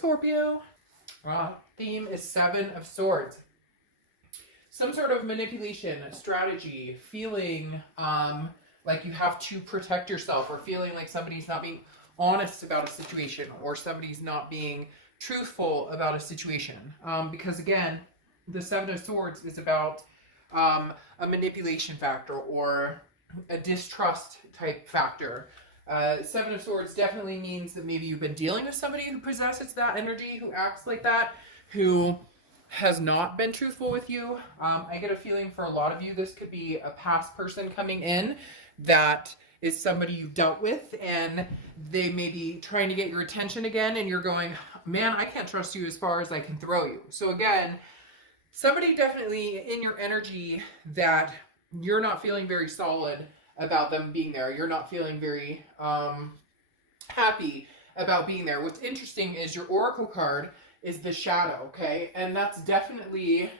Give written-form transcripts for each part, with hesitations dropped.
Scorpio. Theme is Seven of Swords. Some sort of manipulation, strategy, feeling like you have to protect yourself, or feeling like somebody's not being honest about a situation, or somebody's not being truthful about a situation. Because again, the Seven of Swords is about a manipulation factor or a distrust type factor. Seven of Swords definitely means that maybe you've been dealing with somebody who possesses that energy, who acts like that, who has not been truthful with you. I get a feeling for a lot of you, this could be a past person coming in that is somebody you've dealt with, and they may be trying to get your attention again, and you're going, man, I can't trust you as far as I can throw you. So again, somebody definitely in your energy that you're not feeling very solid about them being there. You're not feeling very happy about being there. What's interesting is your oracle card is the shadow, okay? And that's definitely,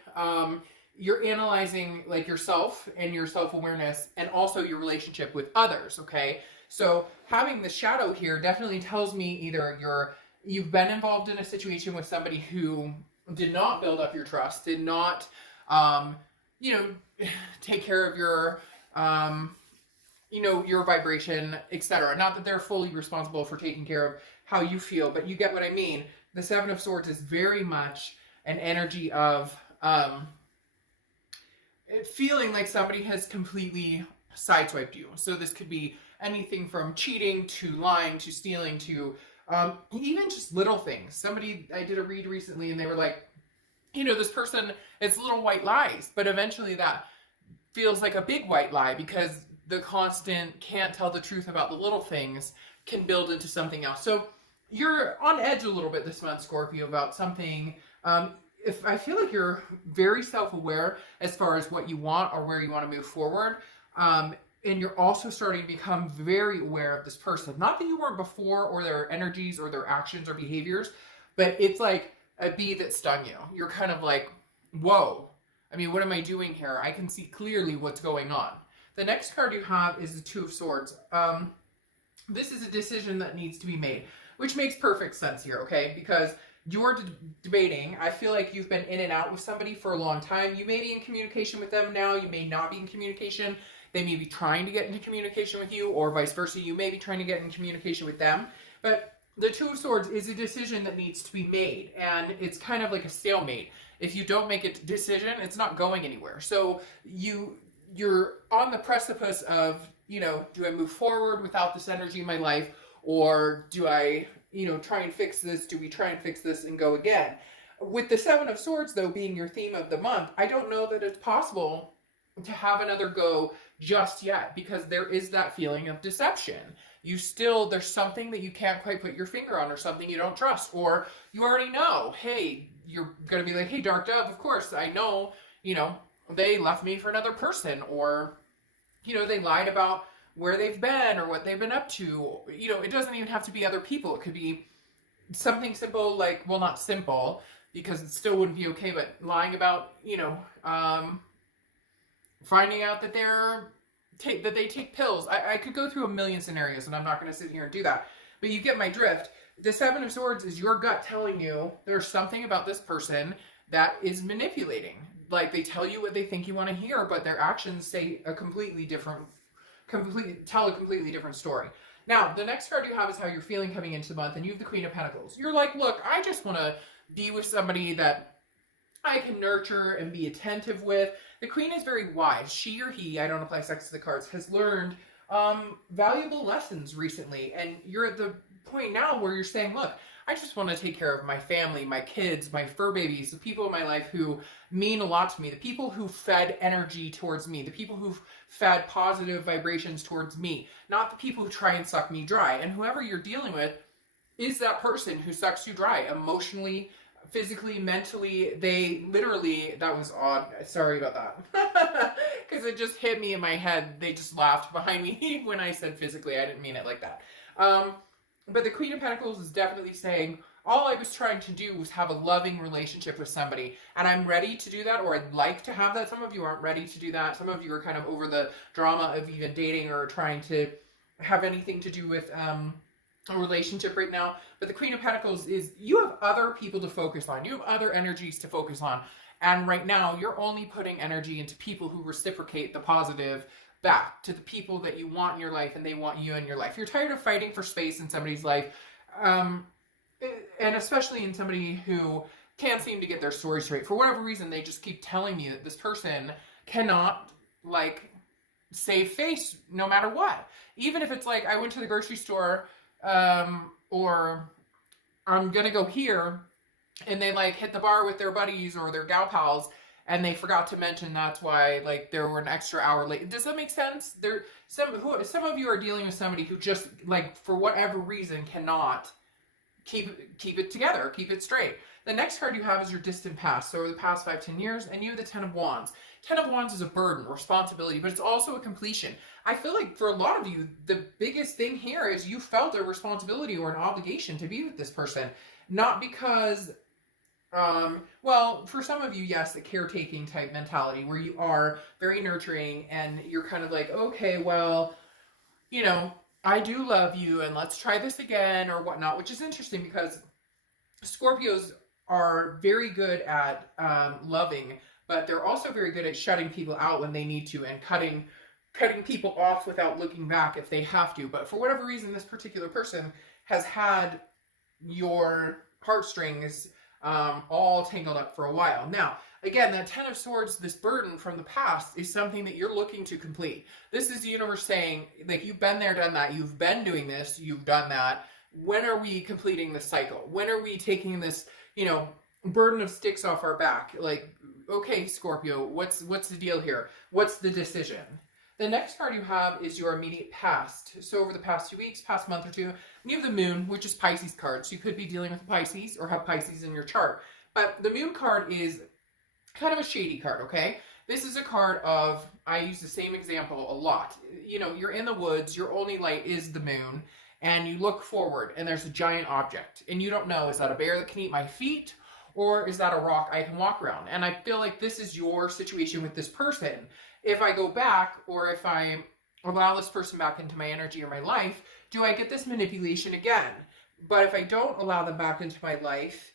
you're analyzing like yourself and your self-awareness, and also your relationship with others, okay? So having the shadow here definitely tells me either you've been involved in a situation with somebody who did not build up your trust, did not, take care of your, your vibration, etc. Not that they're fully responsible for taking care of how you feel, but you get what I mean. The Seven of Swords is very much an energy of feeling like somebody has completely sideswiped you. So this could be anything from cheating to lying to stealing to even just little things. I did a read recently and they were like, this person, it's little white lies, but eventually that feels like a big white lie, because the constant can't tell the truth about the little things can build into something else. So you're on edge a little bit this month, Scorpio, about something. If I feel like you're very self-aware as far as what you want or where you want to move forward. And you're also starting to become very aware of this person. Not that you weren't before, or their energies or their actions or behaviors, but it's like a bee that stung you. You're kind of like, whoa, I mean, what am I doing here? I can see clearly what's going on. The next card you have is the Two of Swords. This is a decision that needs to be made, which makes perfect sense here, okay? Because you're debating. I feel like you've been in and out with somebody for a long time. You may be in communication with them now. You may not be in communication. They may be trying to get into communication with you, or vice versa. You may be trying to get in communication with them. But the Two of Swords is a decision that needs to be made, and it's kind of like a stalemate. If you don't make a decision, it's not going anywhere. So you're on the precipice of, do I move forward without this energy in my life, or do I, try and fix this? Do we try and fix this and go again? With the Seven of Swords, though, being your theme of the month, I don't know that it's possible to have another go just yet, because there is that feeling of deception. There's something that you can't quite put your finger on, or something you don't trust, or you already know, hey, you're going to be like, hey, Dark Dove, of course, I know, they left me for another person, or, they lied about where they've been or what they've been up to. It doesn't even have to be other people. It could be something simple like, well, not simple, because it still wouldn't be okay, but lying about, finding out that they take pills. I could go through a million scenarios, and I'm not going to sit here and do that. But you get my drift. The Seven of Swords is your gut telling you there's something about this person that is manipulating. Like, they tell you what they think you want to hear, but their actions say tell a completely different story. Now, the next card you have is how you're feeling coming into the month, and you have the Queen of Pentacles. You're like, look, I just want to be with somebody that I can nurture and be attentive with. The Queen is very wise. She or he, I don't apply sex to the cards, has learned valuable lessons recently. And you're at the point now where you're saying, look, I just want to take care of my family, my kids, my fur babies, the people in my life who mean a lot to me, the people who fed energy towards me, the people who've fed positive vibrations towards me, not the people who try and suck me dry. And whoever you're dealing with is that person who sucks you dry emotionally, physically, mentally. That was odd. Sorry about that. Because it just hit me in my head. They just laughed behind me when I said physically. I didn't mean it like that. But the Queen of Pentacles is definitely saying, all I was trying to do was have a loving relationship with somebody, and I'm ready to do that, or I'd like to have that. Some of you aren't ready to do that. Some of you are kind of over the drama of even dating or trying to have anything to do with a relationship right now. But the Queen of Pentacles is you have other people to focus on. You have other energies to focus on. And right now, you're only putting energy into people who reciprocate the positive back to the people that you want in your life and they want you in your life. You're tired of fighting for space in somebody's life. And especially in somebody who can't seem to get their story straight. For whatever reason, they just keep telling me that this person cannot, like, save face no matter what. Even if it's like, I went to the grocery store, or I'm gonna go here, and they, like, hit the bar with their buddies or their gal pals, and they forgot to mention that's why, like, they were an extra hour late. Does that make sense? Some of you are dealing with somebody who just, like, for whatever reason cannot keep it together, keep it straight. The next card you have is your distant past. So over the past 5-10 years, and you have the Ten of Wands. Ten of Wands is a burden, responsibility, but it's also a completion. I feel like for a lot of you, the biggest thing here is you felt a responsibility or an obligation to be with this person. Not because, well, for some of you, yes, the caretaking type mentality where you are very nurturing and you're kind of like, okay, well, you know, I do love you and let's try this again or whatnot, which is interesting because Scorpios are very good at loving, but they're also very good at shutting people out when they need to and cutting people off without looking back if they have to. But for whatever reason, this particular person has had your heartstrings all tangled up for a while. Now, again, that Ten of Swords, this burden from the past, is something that you're looking to complete. This is the universe saying, like, you've been there, done that. You've been doing this. You've done that. When are we completing this cycle? When are we taking this, you know, burden of sticks off our back? Like, okay, Scorpio, what's the deal here? What's the decision? The next card you have is your immediate past. So over the past 2 weeks, past month or two, you have the Moon, which is Pisces card. So you could be dealing with Pisces or have Pisces in your chart. But the Moon card is kind of a shady card, okay? This is a card of, I use the same example a lot. You know, you're in the woods, your only light is the moon, and you look forward, and there's a giant object. And you don't know, is that a bear that can eat my feet? Or is that a rock I can walk around? And I feel like this is your situation with this person. If I go back, or if I allow this person back into my energy or my life, do I get this manipulation again? But if I don't allow them back into my life,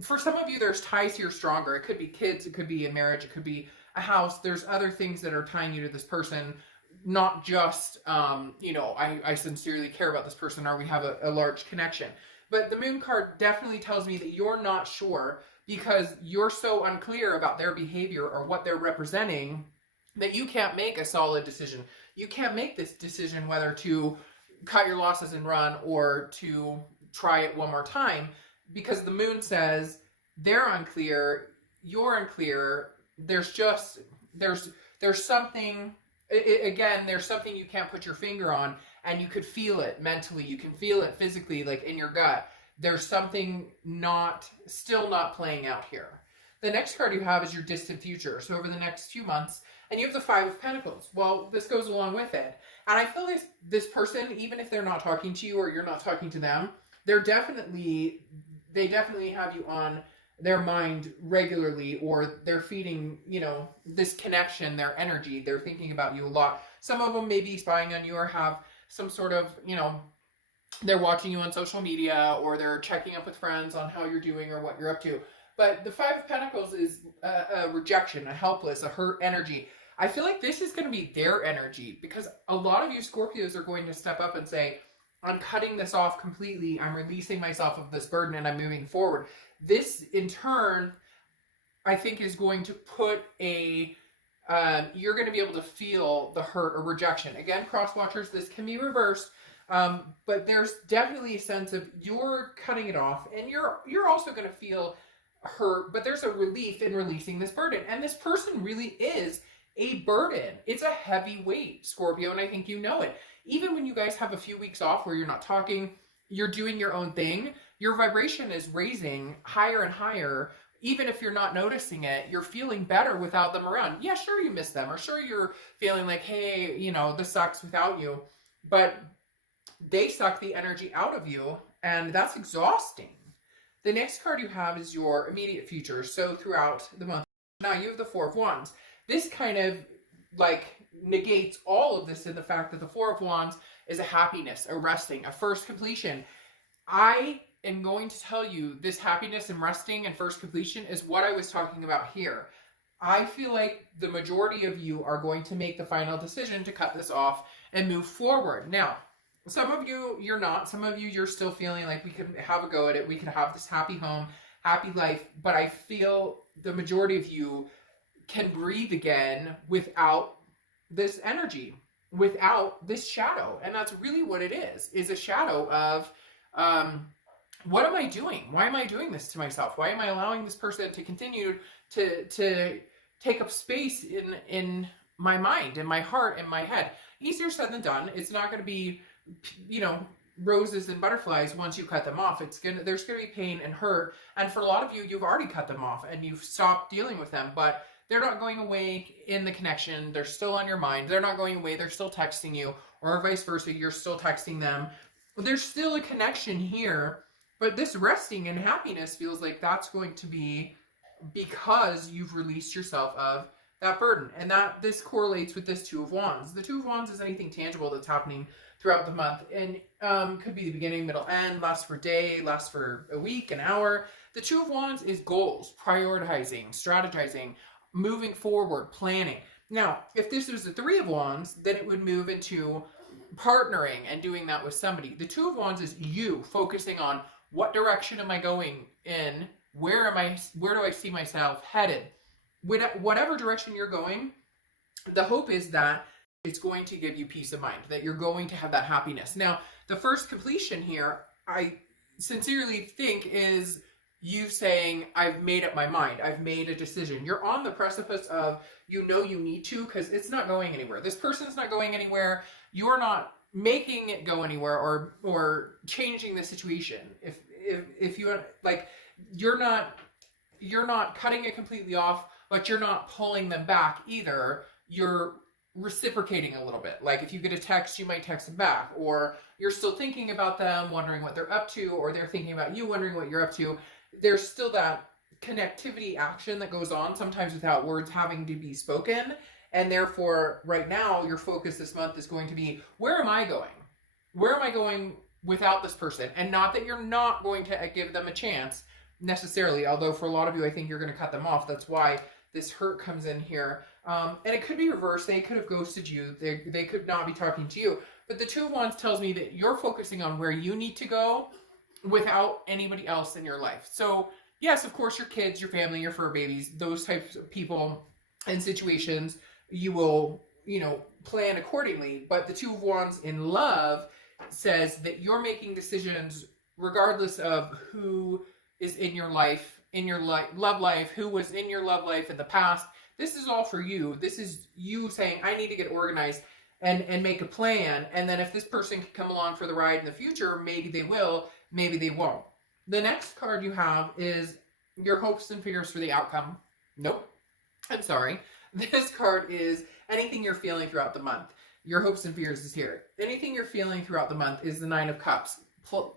for some of you, there's ties here stronger. It could be kids, it could be a marriage, it could be a house. There's other things that are tying you to this person, not just, you know, I sincerely care about this person or we have a large connection. But the Moon card definitely tells me that you're not sure because you're so unclear about their behavior or what they're representing that you can't make a solid decision. You can't make this decision whether to cut your losses and run or to try it one more time, because the Moon says they're unclear, you're unclear. There's something, again, there's something you can't put your finger on, and you could feel it mentally, you can feel it physically, like in your gut. There's something still not playing out here. The next card you have is your distant future. So over the next few months, and you have the Five of Pentacles. Well, this goes along with it. And I feel like this person, even if they're not talking to you or you're not talking to them, they definitely have you on their mind regularly, or they're feeding, you know, this connection, their energy. They're thinking about you a lot. Some of them may be spying on you or have some sort of, you know, they're watching you on social media or they're checking up with friends on how you're doing or what you're up to. But the Five of Pentacles is a rejection, a helpless, a hurt energy. I feel like this is going to be their energy, because a lot of you Scorpios are going to step up and say, I'm cutting this off completely. I'm releasing myself of this burden and I'm moving forward. This, in turn, I think is going to put you're going to be able to feel the hurt or rejection. Again, cross watchers, this can be reversed. But there's definitely a sense of you're cutting it off, and you're also going to feel hurt, but there's a relief in releasing this burden. And this person really is a burden. It's a heavy weight, Scorpio, and I think you know it. Even when you guys have a few weeks off where you're not talking, you're doing your own thing, your vibration is raising higher and higher. Even if you're not noticing it, you're feeling better without them around. Yeah, sure, you miss them, or sure, you're feeling like, hey, you know, this sucks without you, but they suck the energy out of you, and that's exhausting. The next card you have is your immediate future. So throughout the month, now you have the Four of Wands. This kind of like negates all of this in the fact that the Four of Wands is a happiness, a resting, a first completion. I am going to tell you this happiness and resting and first completion is what I was talking about here. I feel like the majority of you are going to make the final decision to cut this off and move forward. Now, some of you, you're not. Some of you, you're still feeling like we could have a go at it. We could have this happy home, happy life. But I feel the majority of you can breathe again without this energy, without this shadow. And that's really what it is a shadow of, what am I doing? Why am I doing this to myself? Why am I allowing this person to continue to take up space in my mind, in my heart, in my head? Easier said than done. It's not going to be, you know, roses and butterflies once you cut them off. There's going to be pain and hurt. And for a lot of you, you've already cut them off and you've stopped dealing with them, but they're not going away in the connection. They're still on your mind. They're not going away. They're still texting you, or vice versa. You're still texting them. There's still a connection here, but this resting and happiness feels like that's going to be because you've released yourself of that burden. And that this correlates with this Two of Wands. The Two of Wands is anything tangible that's happening throughout the month, and could be the beginning, middle, end, lasts for a day, lasts for a week, an hour. The Two of Wands is goals, prioritizing, strategizing, moving forward, planning. Now, if this was the Three of Wands, then it would move into partnering and doing that with somebody. The Two of Wands is you focusing on what direction am I going in? Where do I see myself headed? Whatever direction you're going, the hope is that it's going to give you peace of mind, that you're going to have that happiness. Now, the first completion here, I sincerely think is you saying, I've made up my mind. I've made a decision. You're on the precipice of, you know, you need to, because it's not going anywhere. This person's not going anywhere. You're not making it go anywhere or changing the situation. If you like, you're not cutting it completely off, but you're not pulling them back either. You're reciprocating a little bit. Like if you get a text, you might text them back, or you're still thinking about them, wondering what they're up to, or they're thinking about you, wondering what you're up to. There's still that connectivity action that goes on, sometimes without words having to be spoken. And therefore, right now, your focus this month is going to be, where am I going? Where am I going without this person? And not that you're not going to give them a chance necessarily, although for a lot of you, I think you're going to cut them off. That's why this hurt comes in here. And it could be reversed. They could have ghosted you. They could not be talking to you. But the Two of Wands tells me that you're focusing on where you need to go without anybody else in your life. So yes, of course, your kids, your family, your fur babies, those types of people and situations, you will, you know, plan accordingly. But the Two of Wands in love says that you're making decisions regardless of who is in your life, love life, who was in your love life in the past. This is all for you. This is you saying, I need to get organized and make a plan. And then if this person can come along for the ride in the future, maybe they will, maybe they won't. The next card you have is your hopes and fears for the outcome. Nope. I'm sorry. This card is anything you're feeling throughout the month. Your hopes and fears is here. Anything you're feeling throughout the month is the Nine of Cups.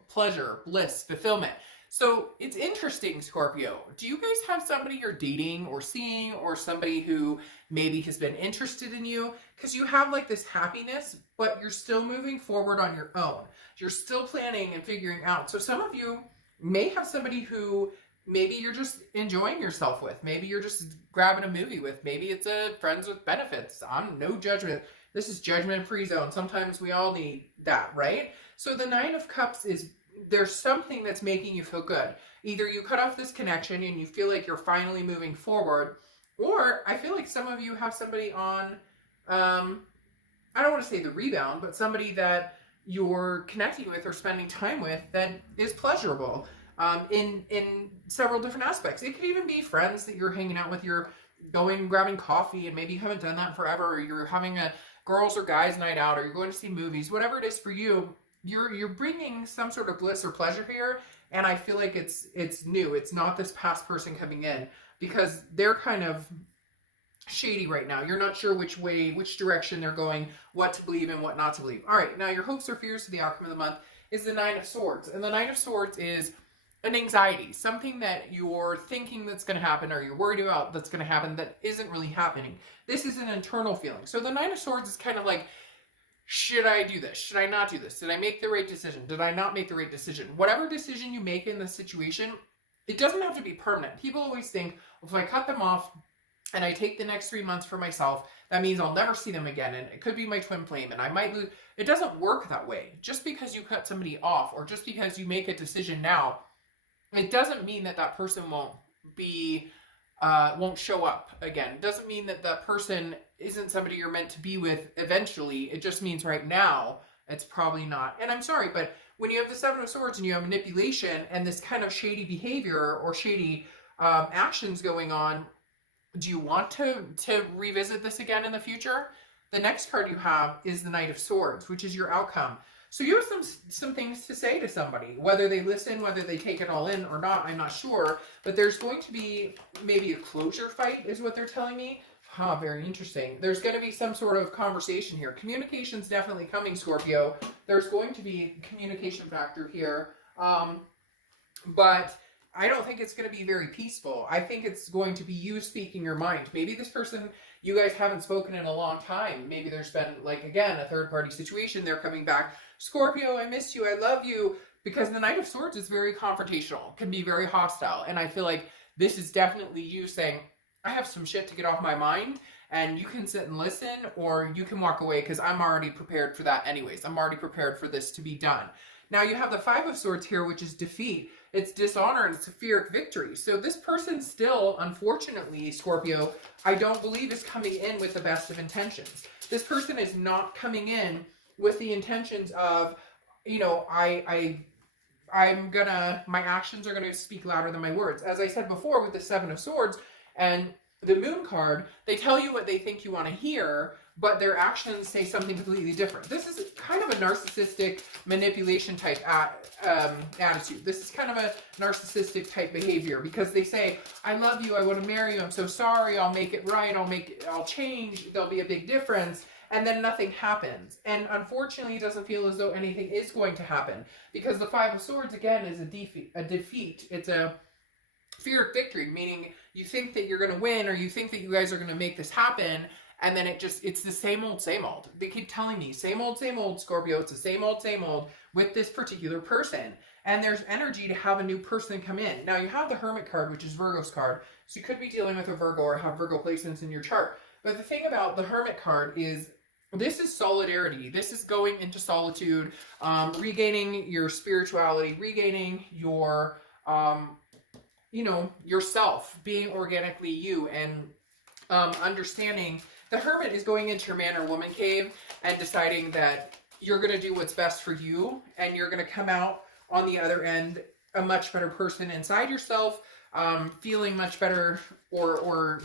Pleasure, bliss, fulfillment. So it's interesting, Scorpio. Do you guys have somebody you're dating or seeing, or somebody who maybe has been interested in you? Because you have like this happiness, but you're still moving forward on your own. You're still planning and figuring out. So some of you may have somebody who maybe you're just enjoying yourself with. Maybe you're just grabbing a movie with. Maybe it's a friends with benefits. I'm no judgment. This is judgment-free zone. Sometimes we all need that, right? So the Nine of Cups is, there's something that's making you feel good. Either you cut off this connection and you feel like you're finally moving forward, or I feel like some of you have somebody on, I don't want to say the rebound, but somebody that you're connecting with or spending time with that is pleasurable in several different aspects. It could even be friends that you're hanging out with. You're going, grabbing coffee, and maybe you haven't done that forever, or you're having a girls or guys night out, or you're going to see movies, whatever it is for you. You're bringing some sort of bliss or pleasure here, and I feel like it's new. It's not this past person coming in, because they're kind of shady right now. You're not sure which direction they're going, what to believe and what not to believe. All right, now your hopes or fears for the outcome of the month is the Nine of Swords, and the Nine of Swords is an anxiety, something that you're thinking that's going to happen, or you're worried about that's going to happen that isn't really happening. This is an internal feeling. So the Nine of Swords is kind of like, should I do this? Should I not do this? Did I make the right decision? Did I not make the right decision? Whatever decision you make in the situation, it doesn't have to be permanent. People always think, well, if I cut them off and I take the next 3 months for myself, that means I'll never see them again. And it could be my twin flame and I might lose. It doesn't work that way. Just because you cut somebody off or just because you make a decision now, it doesn't mean that that person won't show up again. It doesn't mean that that person isn't somebody you're meant to be with eventually. It just means right now it's probably not. And I'm sorry, but when you have the Seven of Swords and you have manipulation and this kind of shady behavior or shady actions going on, do you want to revisit this again in the future? The next card you have is the Knight of Swords, which is your outcome. So you have some things to say to somebody. Whether they listen, whether they take it all in or not, I'm not sure. But there's going to be maybe a closure fight is what they're telling me. Very interesting. There's going to be some sort of conversation here. Communication's definitely coming, Scorpio. There's going to be a communication factor here. But I don't think it's going to be very peaceful. I think it's going to be you speaking your mind. Maybe this person, you guys haven't spoken in a long time. Maybe there's been, like, again, a third-party situation. They're coming back. Scorpio, I miss you. I love you. Because the Knight of Swords is very confrontational. Can be very hostile. And I feel like this is definitely you saying, I have some shit to get off my mind. And you can sit and listen, or you can walk away because I'm already prepared for that anyways. I'm already prepared for this to be done. Now you have the Five of Swords here, which is defeat. It's dishonor and it's a Pyrrhic victory. So this person still, unfortunately, Scorpio, I don't believe is coming in with the best of intentions. This person is not coming in with the intentions of, you know, my actions are gonna speak louder than my words. As I said before with the Seven of Swords and the Moon card, they tell you what they think you want to hear, but their actions say something completely different. This is kind of a narcissistic manipulation type attitude. This is kind of a narcissistic type behavior because they say, I love you, I want to marry you, I'm so sorry, I'll make it right, I'll change, there'll be a big difference, and then nothing happens. And unfortunately, it doesn't feel as though anything is going to happen because the Five of Swords, again, is a defeat. It's a Pyrrhic victory, meaning you think that you're going to win or you think that you guys are going to make this happen, and then it's the same old, same old. They keep telling me, same old, Scorpio. It's the same old with this particular person. And there's energy to have a new person come in. Now, you have the Hermit card, which is Virgo's card. So you could be dealing with a Virgo or have Virgo placements in your chart. But the thing about the Hermit card is this is solidarity. This is going into solitude, regaining your spirituality, regaining your, yourself, being organically you, and understanding. The Hermit is going into your man or woman cave and deciding that you're going to do what's best for you, and you're going to come out on the other end a much better person inside yourself, feeling much better, or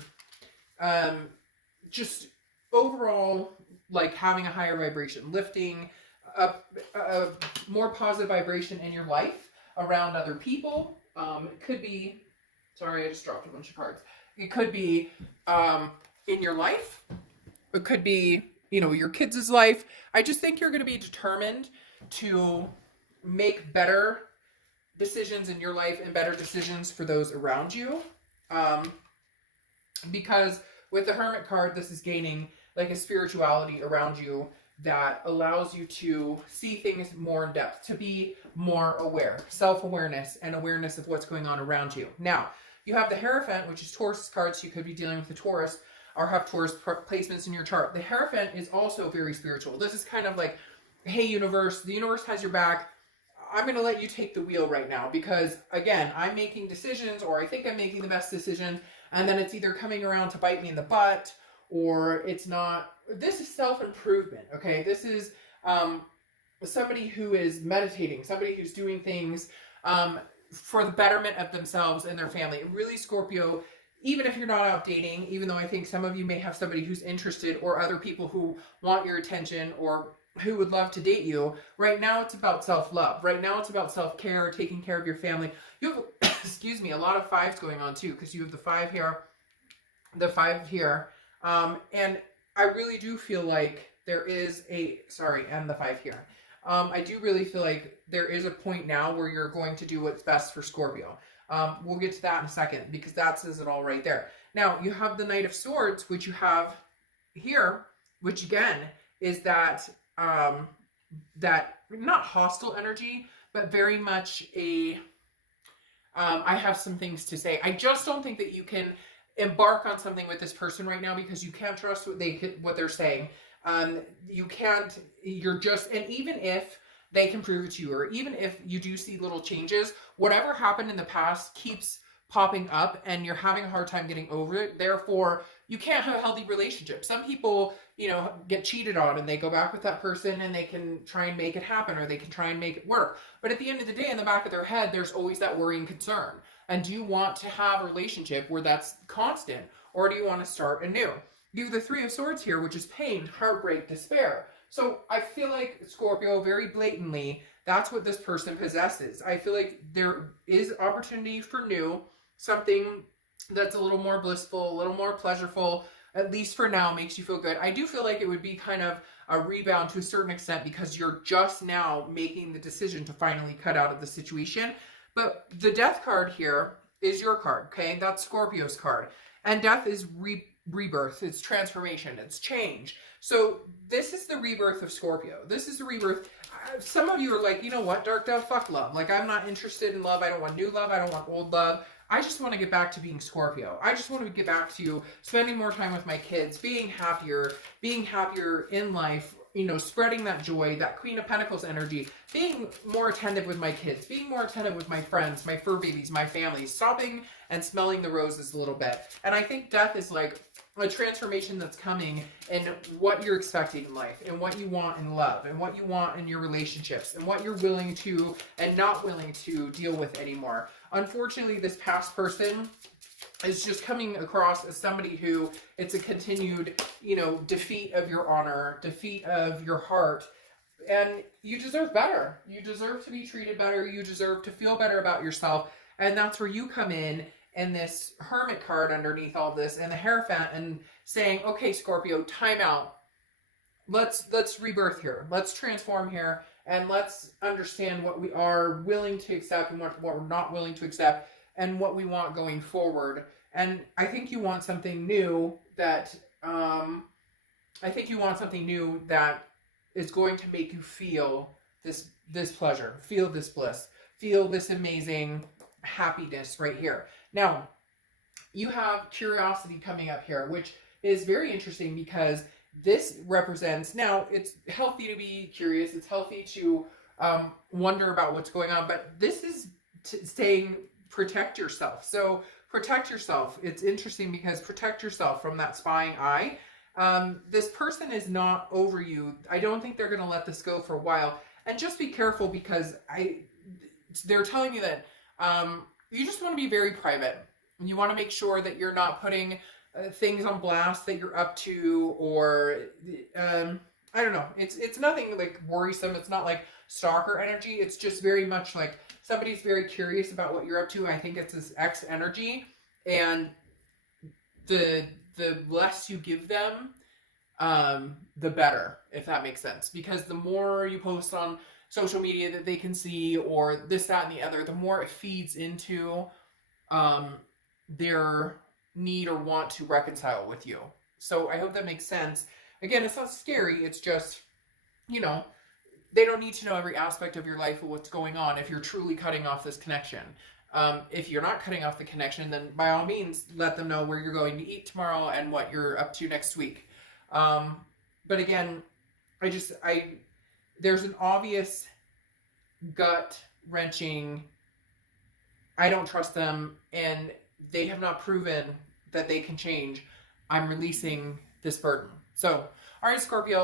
just overall like having a higher vibration, lifting up a more positive vibration in your life around other people. It could be, sorry, I just dropped a bunch of cards. It could be in your life. It could be, your kids' life. I just think you're going to be determined to make better decisions in your life and better decisions for those around you. Because with the Hermit card, this is gaining like a spirituality around you that allows you to see things more in depth, to be more aware, self-awareness and awareness of what's going on around you. Now, you have the Hierophant, which is Taurus card, so you could be dealing with the Taurus or have Taurus placements in your chart. The Hierophant is also very spiritual. This is kind of like, hey, universe, the universe has your back. I'm going to let you take the wheel right now because, again, I'm making decisions, or I think I'm making the best decision, and then it's either coming around to bite me in the butt or it's not. This is self-improvement, okay? This is somebody who is meditating, somebody who's doing things for the betterment of themselves and their family. Really, Scorpio, even if you're not out dating, even though I think some of you may have somebody who's interested or other people who want your attention or who would love to date you, right now it's about self-love. Right now it's about self-care, taking care of your family. You have, excuse me, a lot of fives going on too, because you have the 5 here, the 5 here, and I really do feel like there is a, and the 5 here. I do really feel like there is a point now where you're going to do what's best for Scorpio. We'll get to that in a second because that says it all right there. Now, you have the Knight of Swords, which you have here, which again is that that not hostile energy, but very much a I have some things to say. I just don't think that you can embark on something with this person right now because you can't trust what they're saying. You can't. You're just, and even if they can prove it to you, or even if you do see little changes, whatever happened in the past keeps popping up, and you're having a hard time getting over it. Therefore, you can't have a healthy relationship. Some people, get cheated on and they go back with that person and they can try and make it happen, or they can try and make it work. But at the end of the day, in the back of their head, there's always that worry and concern. And do you want to have a relationship where that's constant, or do you want to start anew? You have the Three of Swords here, which is pain, heartbreak, despair. So I feel like, Scorpio, very blatantly, that's what this person possesses. I feel like there is opportunity for new, something that's a little more blissful, a little more pleasurable, at least for now, makes you feel good. I do feel like it would be kind of a rebound to a certain extent because you're just now making the decision to finally cut out of the situation. But the Death card here is your card, okay? That's Scorpio's card. And death is rebirth, it's transformation, it's change. So this is the rebirth of Scorpio. This is the rebirth. Some of you are like, you know what, Dark Dove, fuck love. Like, I'm not interested in love. I don't want new love. I don't want old love. I just want to get back to being Scorpio. I just want to get back to spending more time with my kids, being happier in life, spreading that joy, that Queen of Pentacles energy, being more attentive with my kids, being more attentive with my friends, my fur babies, my family, stopping and smelling the roses a little bit. And I think death is like a transformation that's coming in what you're expecting in life, and what you want in love, and what you want in your relationships, and what you're willing to and not willing to deal with anymore. Unfortunately, this past person is just coming across as somebody who, it's a continued, defeat of your honor, defeat of your heart. And you deserve better. You deserve to be treated better. You deserve to feel better about yourself. And that's where you come in, and this Hermit card underneath all this, and the Hierophant, and saying, okay, Scorpio, time out. Let's rebirth here. Let's transform here. And let's understand what we are willing to accept and what we're not willing to accept, and what we want going forward. And I think you want something new that, is going to make you feel this pleasure, feel this bliss, feel this amazing happiness right here. Now, you have curiosity coming up here, which is very interesting because this represents, now it's healthy to be curious, it's healthy to wonder about what's going on, but this is saying protect yourself. So protect yourself. It's interesting because protect yourself from that spying eye. This person is not over you. I don't think they're going to let this go for a while. And just be careful because they're telling me that you just want to be very private. You want to make sure that you're not putting things on blast that you're up to, or I don't know. It's nothing like worrisome. It's not like stalker energy. It's just very much like somebody's very curious about what you're up to. I think it's this X energy, and the less you give them, the better, if that makes sense. Because the more you post on social media that they can see, or this, that, and the other, the more it feeds into their need or want to reconcile with you. So I hope that makes sense. Again, it's not scary. It's just, they don't need to know every aspect of your life or what's going on if you're truly cutting off this connection. If you're not cutting off the connection, then by all means, let them know where you're going to eat tomorrow and what you're up to next week. But again, there's an obvious gut-wrenching, I don't trust them, and they have not proven that they can change. I'm releasing this burden. So, all right, Scorpio.